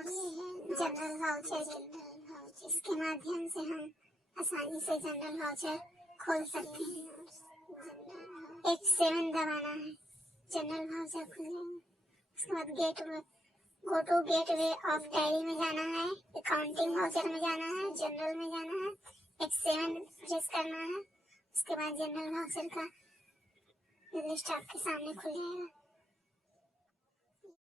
और ये है जनरल वाउचर। इसके माध्यम से हम आसानी से जनरल वाउचर खोल सकते हैं। F7 दबाना है, जनरल वाउचर खुल जाएगा। उसके बाद go to gateway of diary में जाना है, अकाउंटिंग वाउचर में जाना है, जनरल में जाना है, F7 प्रेस करना है। उसके बाद जनरल वाउचर का लिस्ट आपके सामने खुल जाएगा।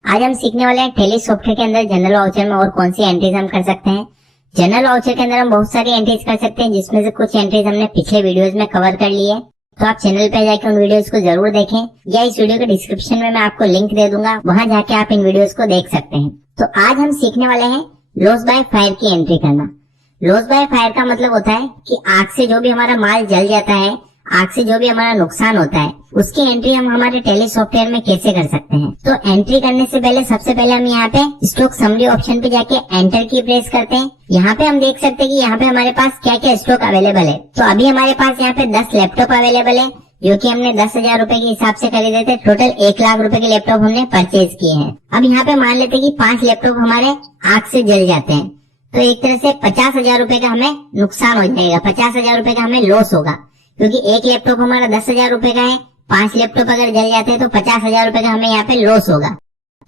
आज हम सीखने वाले हैं टैली सॉफ्टवेयर के अंदर जनरल वाउचर में और कौन सी एंट्रीज हम कर सकते हैं। जनरल वाउचर के अंदर हम बहुत सारी एंट्रीज कर सकते हैं, जिसमें से कुछ एंट्रीज हमने पिछले वीडियोस में कवर कर ली है। तो आप चैनल पे जाकर उन वीडियोस को जरूर देखें, या इस वीडियो के डिस्क्रिप्शन में मैं आपको लिंक दे दूंगा, वहां जाके आप इन वीडियोस को देख सकते हैं। तो आज हम सीखने वाले हैं लॉस बाय फायर की एंट्री करना। लॉस बाय फायर का मतलब होता है कि आग से जो भी हमारा माल जल जाता है, आग से जो भी हमारा नुकसान होता है, उसकी एंट्री हम हमारे टैली सॉफ्टवेयर में कैसे कर सकते हैं। तो एंट्री करने से पहले सबसे पहले हम यहाँ पे स्टॉक समरी ऑप्शन पे जाके एंटर की प्रेस करते हैं। यहाँ पे हम देख सकते हैं कि यहाँ पे हमारे पास क्या क्या स्टॉक अवेलेबल है। तो अभी हमारे पास यहाँ पे 10 लैपटॉप अवेलेबल है, जो कि हमने 10,000 रुपए के हिसाब से खरीदे थे। टोटल 1 लाख रुपए के लैपटॉप हमने परचेज किए हैं। अब यहाँ पे मान लेते हैं कि 5 लैपटॉप हमारे आग से जल जाते हैं, तो एक तरह से 50,000 रुपए का हमें नुकसान हो जाएगा, 50,000 रुपए का हमें लॉस होगा, क्योंकि एक लैपटॉप हमारा 10,000 रुपए का है। 5 लैपटॉप अगर जल जाते हैं तो 50,000 रुपए का हमें यहाँ पे लॉस होगा।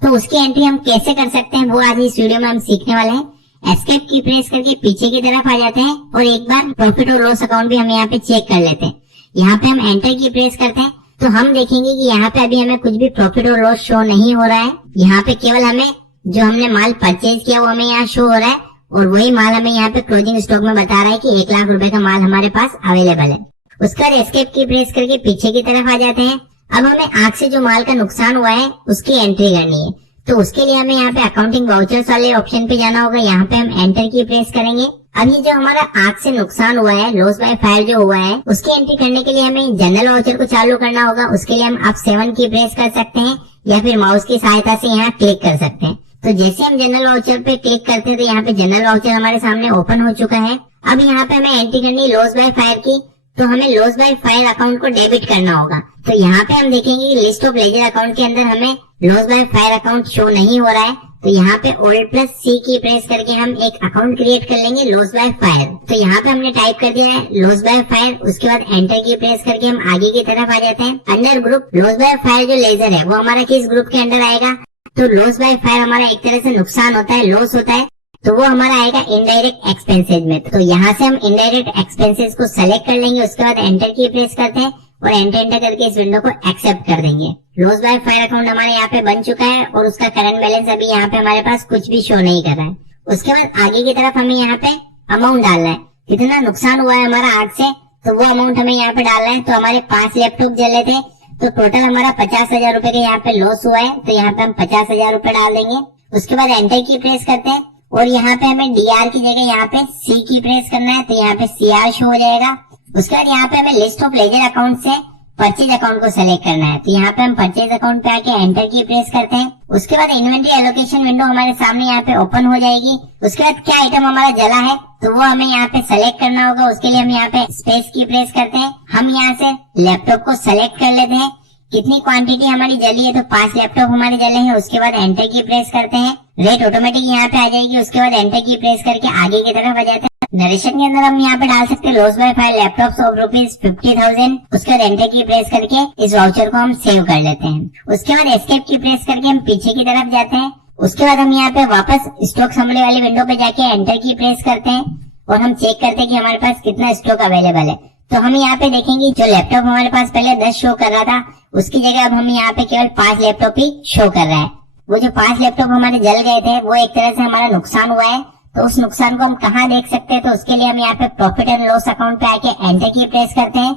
तो उसकी एंट्री हम कैसे कर सकते हैं, वो आज इस वीडियो में हम सीखने वाले हैं। एस्केप की प्रेस करके पीछे की तरफ आ जाते हैं और एक बार प्रॉफिट और लॉस अकाउंट भी हम यहाँ पे चेक कर लेते हैं। यहाँ पे हम एंटर की प्रेस करते हैं तो हम देखेंगे कि यहाँ पे अभी हमें कुछ भी प्रॉफिट और लॉस शो नहीं हो रहा है। यहाँ पे केवल हमें जो हमने माल परचेज किया वो हमें यहाँ शो हो रहा है, और वही माल हमें यहाँ पे क्लोजिंग स्टॉक में बता रहा है कि 1 लाख रुपए का माल हमारे पास अवेलेबल है। उसके बाद एस्केप की प्रेस करके पीछे की तरफ आ जाते हैं। अब हमें आग से जो माल का नुकसान हुआ है उसकी एंट्री करनी है। तो उसके लिए हमें यहाँ पे अकाउंटिंग वाउचर्स वाले ऑप्शन पे जाना होगा। यहाँ पे हम एंटर की प्रेस करेंगे। अब ये जो हमारा आग से नुकसान हुआ है, लॉस बाय फायर जो हुआ है, उसकी एंट्री करने के लिए हमें जनरल वाउचर को चालू करना होगा। उसके लिए हम F7 की प्रेस कर सकते हैं, या फिर माउस की सहायता से यहाँ क्लिक कर सकते हैं। तो जैसे हम जनरल वाउचर पे क्लिक करते हैं तो यहाँ पे जनरल वाउचर हमारे सामने ओपन हो चुका है। अब यहाँ पे हमें एंट्री करनी लॉस बाय फायर की, तो हमें लॉस बाय फायर अकाउंट को डेबिट करना होगा। तो यहाँ पे हम देखेंगे कि लिस्ट ऑफ लेजर अकाउंट के अंदर हमें loss by fire account show नहीं हो रहा है। तो यहाँ पे Alt+C की प्रेस करके हम एक अकाउंट क्रिएट कर लेंगे लॉस बाय फायर। तो यहाँ पे हमने टाइप कर दिया है लॉस बाय फायर। उसके बाद एंटर की प्रेस करके हम आगे की तरफ आ जाते हैं। Under group loss by fire जो लेजर है वो हमारा किस ग्रुप के अंदर आएगा। तो लॉस बाय फायर हमारा एक तरह से नुकसान होता है, लॉस होता है, तो वो हमारा आएगा इनडायरेक्ट एक्सपेंसेस में। तो यहाँ से हम इनडायरेक्ट एक्सपेंसेस को सेलेक्ट कर लेंगे। उसके बाद एंटर की प्रेस करते हैं और एंटर करके इस विंडो को एक्सेप्ट कर देंगे। लॉस बाय फायर अकाउंट हमारे यहाँ पे बन चुका है और उसका करंट बैलेंस अभी यहाँ पे हमारे पास कुछ भी शो नहीं कर रहा है। उसके बाद आगे की तरफ हमें यहाँ पे अमाउंट डालना है, कितना नुकसान हुआ है हमारा आग से, तो वो अमाउंट हमें यहाँ पे डालना है। तो हमारे 5 लैपटॉप जले थे, तो टोटल हमारा 50,000 रुपए का यहाँ पे लॉस हुआ है। तो यहाँ पे हम 50,000 रुपए डाल देंगे। उसके बाद एंटर की प्रेस करते हैं और यहाँ पे हमें DR की जगह यहाँ पे C की प्रेस करना है। तो यहाँ पे CR शो हो जाएगा। उसके बाद यहाँ पे हमें लिस्ट ऑफ लेजर अकाउंट से परचेज अकाउंट को सेलेक्ट करना है। तो यहाँ पे हम परचेज अकाउंट पे आके एंटर की प्रेस करते हैं। उसके बाद इन्वेंटरी एलोकेशन विंडो हमारे सामने यहाँ पे ओपन हो जाएगी। उसके बाद क्या आइटम हमारा जला है तो वो हमें यहाँ पे सेलेक्ट करना होगा। उसके लिए हम यहाँ पे स्पेस की प्रेस करते हैं। हम यहाँ से लैपटॉप को सेलेक्ट कर लेते हैं, कितनी क्वांटिटी हमारी जली है, तो 5 लैपटॉप हमारे जले हैं। उसके बाद एंटर की प्रेस करते हैं, रेट ऑटोमेटिक यहाँ पे आ जाएगी। उसके बाद एंटर की प्रेस करके आगे की तरफ आ जाते हैं। नरेशन के अंदर हम यहाँ पे डाल सकते हैं loss by fire laptops of ₹50,000। उसके बाद एंटर की प्रेस करके इस वाउचर को हम सेव कर लेते हैं। उसके बाद एस्केप की प्रेस करके हम पीछे की तरफ जाते हैं। उसके बाद हम यहाँ पे वापस स्टॉक समरी वाली विंडो पे जाके एंटर की प्रेस करते हैं और हम चेक करते हैं कि हमारे पास कितना स्टॉक अवेलेबल है। तो हम यहाँ पे देखेंगे जो लैपटॉप हमारे पास पहले 10 शो कर रहा था, उसकी जगह अब हमें यहाँ पे केवल 5 लैपटॉप ही शो कर रहा है। वो जो 5 लैपटॉप हमारे जल गए थे वो एक तरह से हमारा नुकसान हुआ है। तो उस नुकसान को हम कहाँ देख सकते हैं, तो उसके लिए हम यहाँ पे प्रॉफिट एंड लॉस अकाउंट पे आके एंटर की प्रेस करते हैं।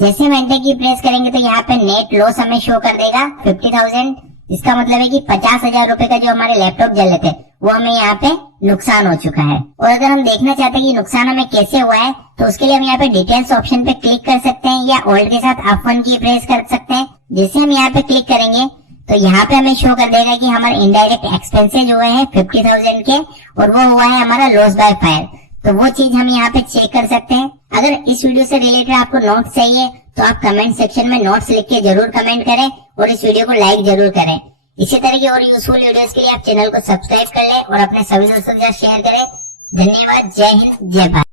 जैसे हम एंटर की प्रेस करेंगे तो यहाँ पे नेट लॉस हमें शो कर देगा 50,000। इसका मतलब है कि 50,000 रुपए का जो हमारे लैपटॉप जले थे वो हमें यहाँ पे नुकसान हो चुका है। और अगर हम देखना चाहते हैं कि नुकसान हमें कैसे हुआ है, तो उसके लिए हम यहाँ पे डिटेल्स ऑप्शन पे क्लिक कर सकते हैं या ऑल्ट के साथ F1 की प्रेस कर सकते हैं। जैसे हम यहाँ पे क्लिक करेंगे तो यहाँ पे हमें शो कर देगा कि हमारे इनडायरेक्ट एक्सपेंसेज हुए हैं 50,000 के, और वो हुआ है हमारा लॉस बाय फायर। तो वो चीज हम यहाँ पे चेक कर सकते हैं। अगर इस वीडियो से रिलेटेड आपको नोट्स चाहिए तो आप कमेंट सेक्शन में नोट्स लिख के जरूर कमेंट करें और इस वीडियो को लाइक जरूर करें। इसी तरह की और यूजफुल वीडियोस के लिए आप चैनल को सब्सक्राइब कर लें और अपने सभी दोस्तों के साथ शेयर करें। धन्यवाद। जय हिंद, जय भारत।